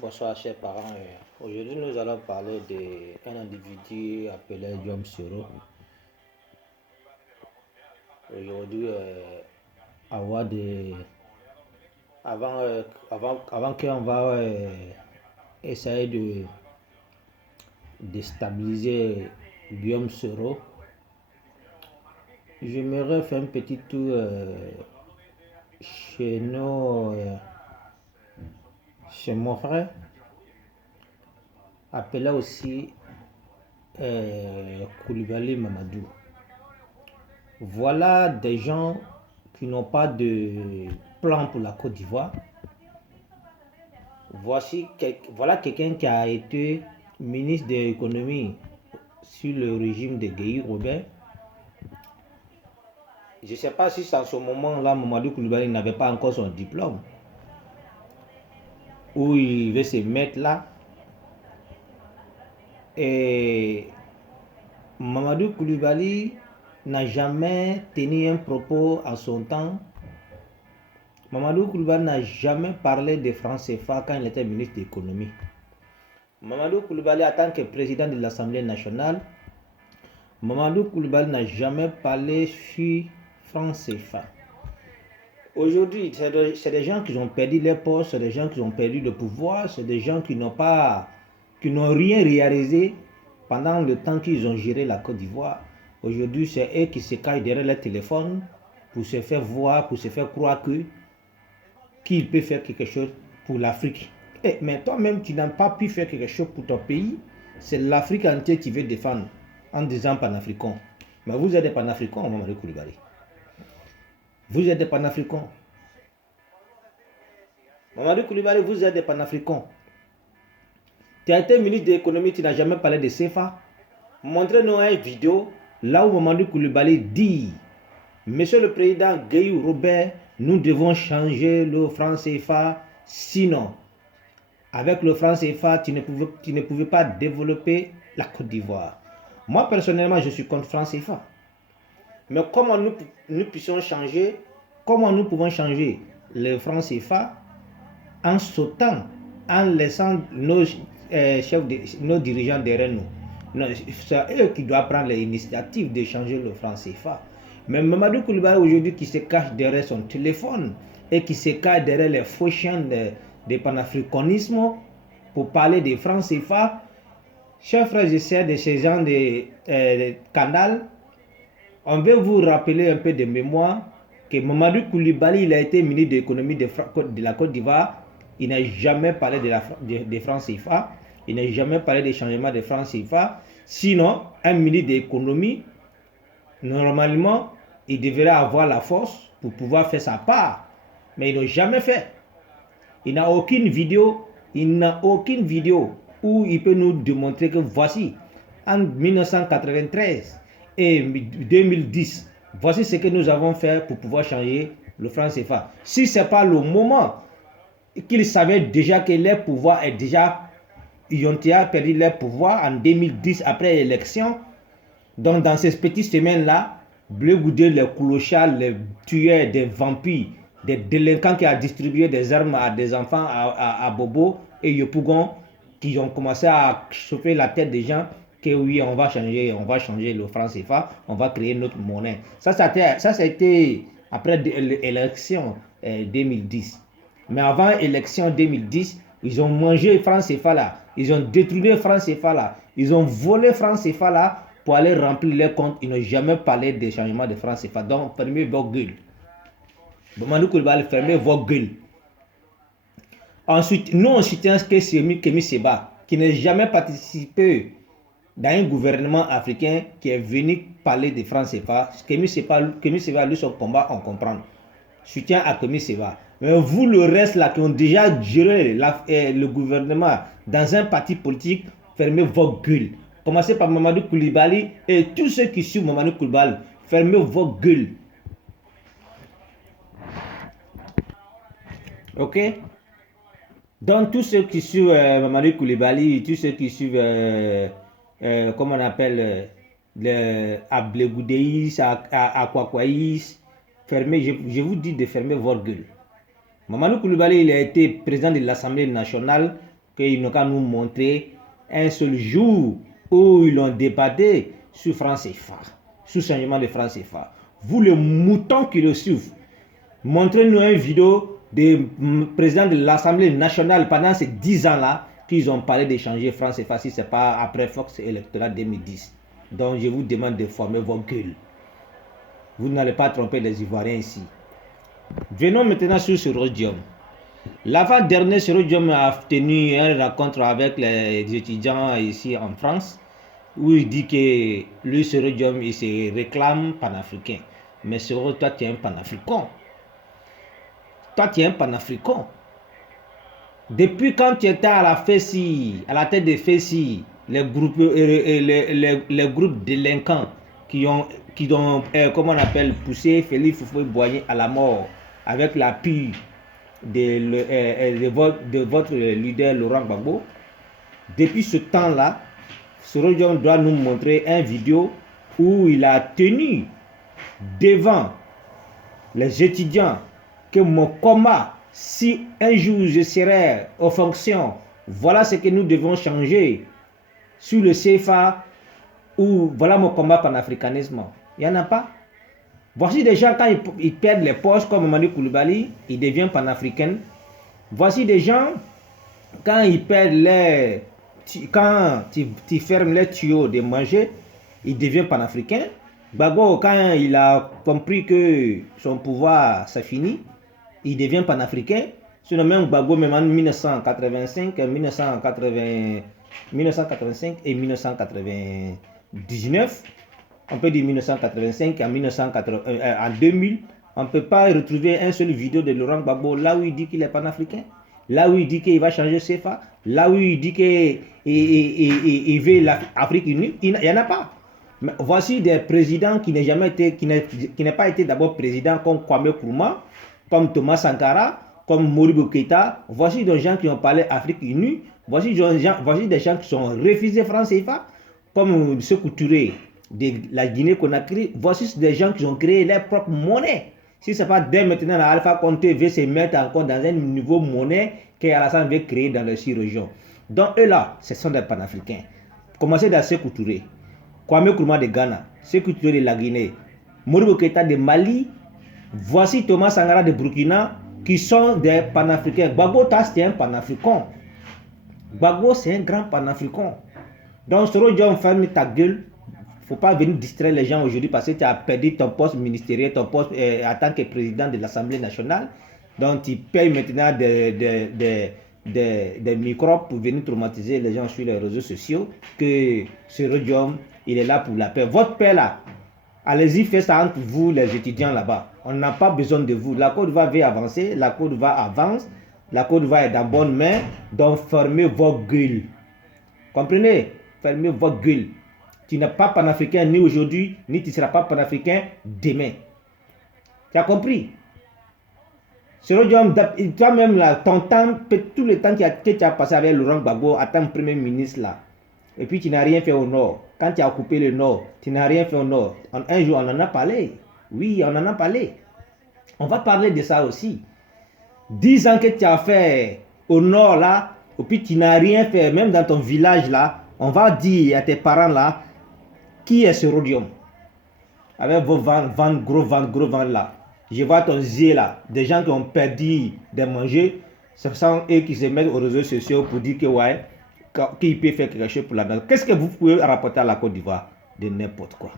Bonsoir chers parents. Aujourd'hui nous allons parler d'un individu appelé Guillaume Soro. Aujourd'hui, avoir des... avant qu'on va essayer de déstabiliser Guillaume Soro, j'aimerais faire un petit tour chez chez mon frère, appelé aussi Koulibaly Mamadou. Voilà des gens qui n'ont pas de plan pour la Côte d'Ivoire. Voilà quelqu'un qui a été ministre de l'économie sur le régime de Gueye Robert. Je ne sais pas si à ce moment-là, Mamadou Koulibaly n'avait pas encore son diplôme, où il veut se mettre là. Et Mamadou Koulibaly n'a jamais tenu un propos à son temps. Mamadou Koulibaly n'a jamais parlé de franc CFA quand il était ministre de l'économie. Mamadou Koulibaly, en tant que président de l'Assemblée nationale, Mamadou Koulibaly n'a jamais parlé sur franc CFA. Aujourd'hui, c'est des gens qui ont perdu les postes, c'est des gens qui ont perdu le pouvoir, c'est des gens qui n'ont rien réalisé pendant le temps qu'ils ont géré la Côte d'Ivoire. Aujourd'hui, c'est eux qui se cachent derrière leur téléphone pour se faire voir, pour se faire croire qu'il peut faire quelque chose pour l'Afrique. Mais toi-même, tu n'as pas pu faire quelque chose pour ton pays. C'est l'Afrique entière qui veut défendre en disant panafricain. Mais vous êtes des panafricains, Mamadou Koulibaly. Vous êtes des panafricains. Mamadou Koulibaly, vous êtes des panafricains. Tu as été ministre de l'économie, tu n'as jamais parlé de CFA. Montrez-nous une vidéo là où Mamadou Koulibaly dit: Monsieur le Président Gueye Robert, nous devons changer le franc CFA, sinon, avec le franc CFA, tu ne pouvais pas développer la Côte d'Ivoire. Moi, personnellement, je suis contre franc CFA. Mais comment nous pouvons changer le franc CFA en sautant, en laissant nos dirigeants derrière nous? C'est eux qui doivent prendre l'initiative de changer le franc CFA. Mais Mamadou Koulibaly aujourd'hui qui se cache derrière son téléphone et qui se cache derrière les faux chiens de panafricanisme pour parler des francs CFA, chers frères et sœurs de ces gens de canal, on veut vous rappeler un peu de mémoire que Mamadou Koulibaly, il a été ministre de l'économie de la Côte d'Ivoire. Il n'a jamais parlé de francs CFA. Il n'a jamais parlé des changements de francs CFA. Sinon, un ministre de l'économie, normalement, il devrait avoir la force pour pouvoir faire sa part. Mais il n'a jamais fait. Il n'a aucune vidéo où il peut nous démontrer que voici, en 1993 et 2010, voici ce que nous avons fait pour pouvoir changer le franc CFA. Si ce n'est pas le moment qu'ils savaient déjà que leur pouvoir est déjà... Ils ont déjà perdu leur pouvoir en 2010 après l'élection. Donc dans ces petites semaines-là, Bleu Goudé, les clochards, les tueurs, des vampires, des délinquants qui ont distribué des armes à des enfants, à Bobo et Yopougon, qui ont commencé à chauffer la tête des gens que oui, on va changer le franc CFA, on va créer notre monnaie. Ça a été après l'élection 2010. Mais avant l'élection 2010, ils ont mangé le franc CFA là, ils ont détruit le franc CFA là, ils ont volé le franc CFA là pour aller remplir les comptes. Ils n'ont jamais parlé des changements de franc CFA. Donc, fermez vos gueules. Mamadou Koulibaly, fermez vos gueules. Ensuite, nous on soutient Kémi Séba, qui n'a jamais participé dans un gouvernement africain qui est venu parler de franc CFA. Kémi Séba, lui, son combat, on comprend. Soutien à Kémi Séba. Mais vous, le reste là, qui ont déjà géré le gouvernement dans un parti politique, fermez vos gueules. Commencez par Mamadou Koulibaly et tous ceux qui suivent Mamadou Koulibaly, fermez vos gueules. Ok? Donc, tous ceux qui suivent Mamadou Koulibaly, tous ceux qui suivent, comment on appelle, à Blegoudéis, à Kwakwaïs, fermez, je vous dis de fermer vos gueules. Mamadou Koulibaly, il a été président de l'Assemblée nationale qu'ils n'ont qu'à nous montrer un seul jour où ils ont débatté sur franc CFA, sur changement de franc CFA. Vous, les moutons qui le suivent, montrez-nous une vidéo des présidents de l'Assemblée nationale pendant ces 10 ans-là qu'ils ont parlé d'échanger franc CFA si ce n'est pas après Fox électoral 2010. Donc je vous demande de former vos gueules. Vous n'allez pas tromper les Ivoiriens ici. Venons maintenant sur ce rhodium. L'avant-dernier Sérodium a tenu une rencontre avec les étudiants ici en France où il dit que lui, Sérodium, il se réclame panafricain. Mais Sérodium, toi, tu es un panafricain. Toi, tu es un panafricain. Depuis quand tu étais à la FESI, à la tête des FESI, les groupes délinquants qui ont comment on appelle, poussé Félix Houphouët-Boigny à la mort avec l'appui de votre leader Laurent Gbagbo. Depuis ce temps-là, Sérodium doit nous montrer une vidéo où il a tenu devant les étudiants que mon combat, si un jour je serai en fonction, voilà ce que nous devons changer sur le CFA, ou voilà mon combat panafricanisme. Il n'y en a pas. Voici des gens, quand ils perdent les postes comme Manu Koulibaly, ils deviennent panafricains. Voici des gens, quand ils perdent les... Quand tu fermes les tuyaux de manger, ils deviennent panafricains. Gbagbo, quand il a compris que son pouvoir, ça finit, il devient panafricain. Sinon, même Gbagbo, même en 1985 et 1999, on peut dire 1985 en 2000, on ne peut pas retrouver un seul vidéo de Laurent Gbagbo là où il dit qu'il est panafricain, là où il dit qu'il va changer CFA, là où il dit qu'il veut l'Afrique unie. Il n'y en a pas. Mais voici des présidents qui n'ont pas été d'abord présidents comme Kwame Nkrumah, comme Thomas Sankara, comme Modibo Keïta. Voici des gens qui ont parlé Afrique unie. Voici des gens qui sont refusés franc CFA, comme M. Couturé de la Guinée-Conakry. Voici des gens qui ont créé leur propre monnaie. Si ce n'est pas dès maintenant Alpha Condé veut se mettre encore dans un nouveau monnaie qu'Alassane veut créer dans les 6 régions. Donc eux là, ce sont des panafricains. Commencez dans Sékou Touré, Kwame Nkrumah de Ghana, Sékou Touré de la Guinée, Modibo Keïta de Mali. Voici Thomas Sankara de Burkina, qui sont des panafricains. Gbagbo, c'est un panafricain. Gbagbo, c'est un grand panafricain. Donc, Sérodium, ferme ta gueule. Il ne faut pas venir distraire les gens aujourd'hui parce que tu as perdu ton poste ministériel, ton poste en tant que président de l'Assemblée nationale. Donc, tu payes maintenant des microbes pour venir traumatiser les gens sur les réseaux sociaux. Que Sérodium, il est là pour la paix. Votre paix là, allez-y, faites ça entre vous, les étudiants là-bas. On n'a pas besoin de vous. La Côte d'Ivoire va avancer, la Côte d'Ivoire avance, la Côte d'Ivoire est dans bonne main. Donc, fermez vos gueules. Comprenez? Fermez vos gueules. Tu n'es pas panafricain ni aujourd'hui, ni tu ne seras pas panafricain demain. Tu as compris? Sérodium, toi-même là, ton temps, tout le temps que tu as passé avec Laurent Gbagbo, à ton premier ministre là, et puis tu n'as rien fait au nord. Quand tu as occupé le nord, tu n'as rien fait au nord. Un jour, on en a parlé. Oui, on en a parlé. On va parler de ça aussi. 10 ans que tu as fait au nord là, et puis tu n'as rien fait, même dans ton village là, on va dire à tes parents là, qui est Sérodium? Avec vos gros vents là. Je vois ton yeux là, des gens qui ont perdu de manger, ce sont eux qui se mettent aux réseaux sociaux pour dire que ouais, qu'il peut faire quelque chose pour la nation. Qu'est-ce que vous pouvez rapporter à la Côte d'Ivoire? De n'importe quoi.